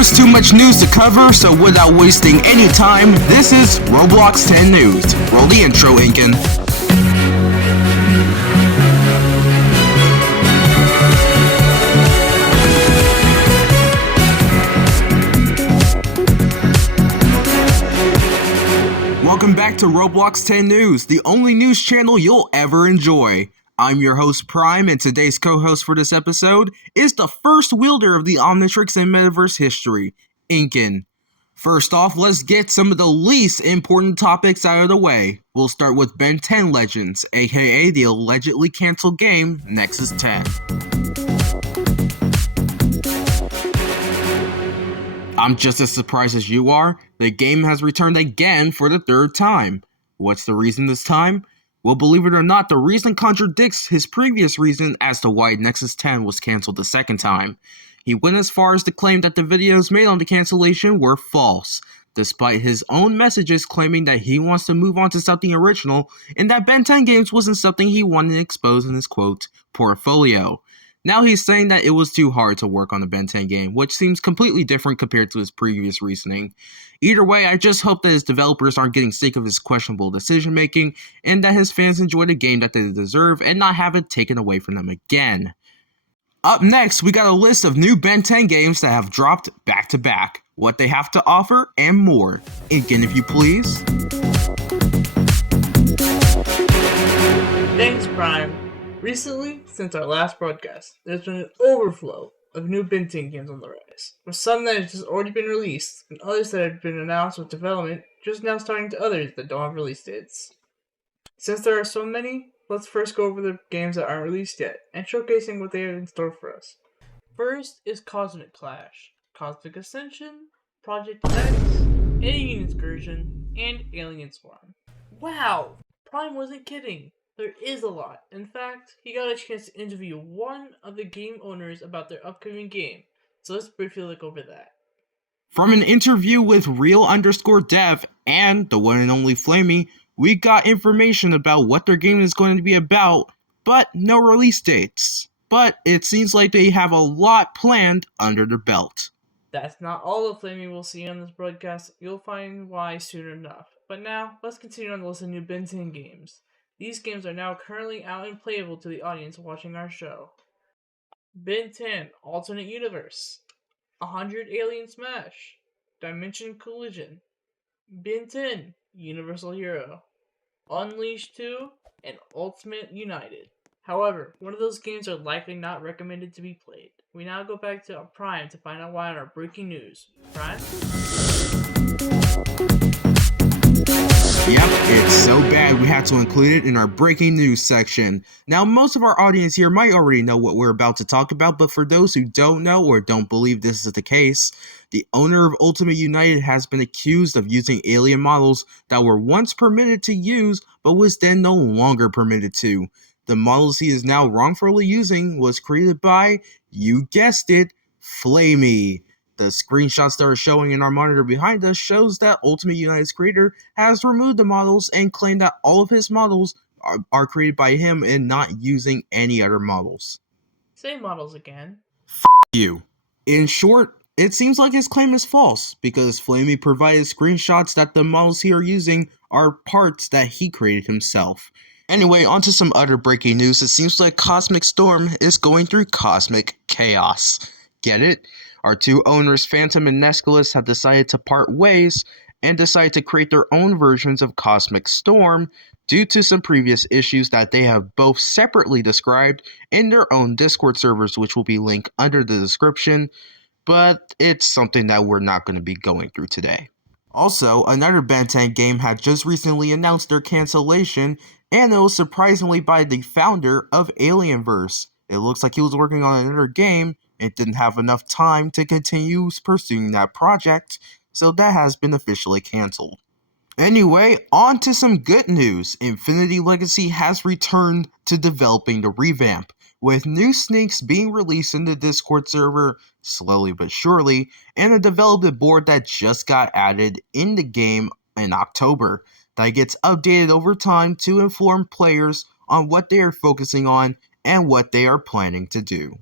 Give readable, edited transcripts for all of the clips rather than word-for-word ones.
There's too much news to cover, so without wasting any time, this is Roblox 10 News. Roll the intro, Inken. Welcome back to Roblox 10 News, the only news channel you'll ever enjoy. I'm your host Prime, and today's co-host for this episode is the first wielder of the Omnitrix in Metaverse history, Inken. First off, let's get some of the least important topics out of the way. We'll start with Ben 10 Legends, aka the allegedly canceled game Nexus 10. I'm just as surprised as you are. The game has returned again for the third time. What's the reason this time? Well, believe it or not, the reason contradicts his previous reason as to why Nexus 10 was cancelled the second time. He went as far as to claim that the videos made on the cancellation were false, despite his own messages claiming that he wants to move on to something original and that Ben 10 games wasn't something he wanted to expose in his, quote, portfolio. Now he's saying that it was too hard to work on a Ben 10 game, which seems completely different compared to his previous reasoning. Either way, I just hope that his developers aren't getting sick of his questionable decision making, and that his fans enjoy the game that they deserve and not have it taken away from them again. Up next, we got a list of new Ben 10 games that have dropped back to back, what they have to offer, and more. Inken, if you please. Thanks, Prime. Recently, since our last broadcast, there's been an overflow of new Ben 10 games on the rise, with some that have just already been released, and others that have been announced with development just now starting to others that don't have release dates. Since there are so many, let's first go over the games that aren't released yet, and showcasing what they have in store for us. First is Cosmic Clash, Cosmic Ascension, Project X, Alien Excursion, and Alien Swarm. Wow! Prime wasn't kidding! There is a lot. In fact, he got a chance to interview one of the game owners about their upcoming game, so let's briefly look over that. From an interview with Real_Dev and the one and only Flamey, we got information about what their game is going to be about, but no release dates. But it seems like they have a lot planned under their belt. That's not all of Flamey will see on this broadcast. You'll find why soon enough. But now, let's continue on the list of new Ben 10 games. These games are now currently out and playable to the audience watching our show. Ben 10 Alternate Universe, 100 Alien Smash, Dimension Collision, Ben 10 Universal Hero, Unleashed 2, and Ultimate United. However, one of those games are likely not recommended to be played. We now go back to Prime to find out why on our breaking news. Prime? Yep, it's so bad we had to include it in our breaking news section. Now, most of our audience here might already know what we're about to talk about, but for those who don't know or don't believe this is the case, the owner of Ultimate United has been accused of using alien models that were once permitted to use, but was then no longer permitted to. The models he is now wrongfully using was created by, you guessed it, Flamey. The screenshots that are showing in our monitor behind us shows that Ultimate United's creator has removed the models and claimed that all of his models are created by him and not using any other models. Say models again. You. In short, it seems like his claim is false because Flamey provided screenshots that the models he are using are parts that he created himself. Anyway, on to some other breaking news. It seems like Cosmic Storm is going through cosmic chaos. Get it? Our two owners, Phantom and Nesculus, have decided to part ways and decided to create their own versions of Cosmic Storm due to some previous issues that they have both separately described in their own Discord servers, which will be linked under the description, but it's something that we're not going to be going through today. Also, another Ben 10 game had just recently announced their cancellation, and it was surprisingly by the founder of Alienverse. It looks like he was working on another game and didn't have enough time to continue pursuing that project, so that has been officially cancelled. Anyway, on to some good news. Infinity Legacy has returned to developing the revamp, with new sneaks being released in the Discord server slowly but surely, and a development board that just got added in the game in October that gets updated over time to inform players on what they are focusing on and what they are planning to do.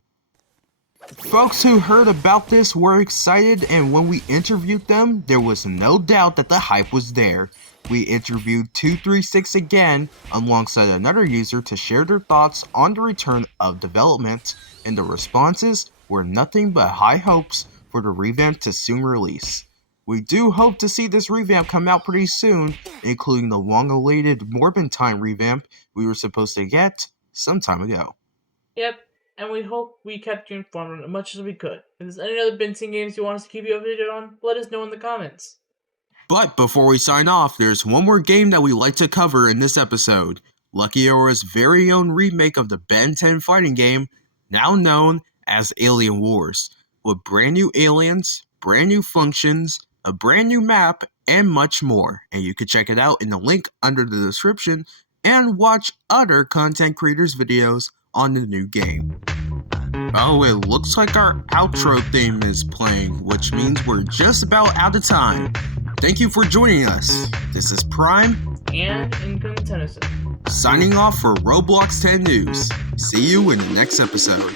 Folks who heard about this were excited, and when we interviewed them, there was no doubt that the hype was there. We interviewed 236 again, alongside another user, to share their thoughts on the return of development, and the responses were nothing but high hopes for the revamp to soon release. We do hope to see this revamp come out pretty soon, including the long-awaited Morbentine revamp we were supposed to get some time ago. Yep, and we hope we kept you informed as much as we could. If there's any other Binting games you want us to keep you updated on, let us know in the comments. But before we sign off, there's one more game that we like to cover in this episode. Lucky Aura's very own remake of the Ben 10 fighting game, now known as Alien Wars, with brand new aliens, brand new functions, a brand new map, and much more. And you can check it out in the link under the description and watch other content creators' videos on the new game. Oh, it looks like our outro theme is playing, which means we're just about out of time. Thank you for joining us. This is Prime And Income Tennyson. signing off for Roblox 10 News. See you in the next episode.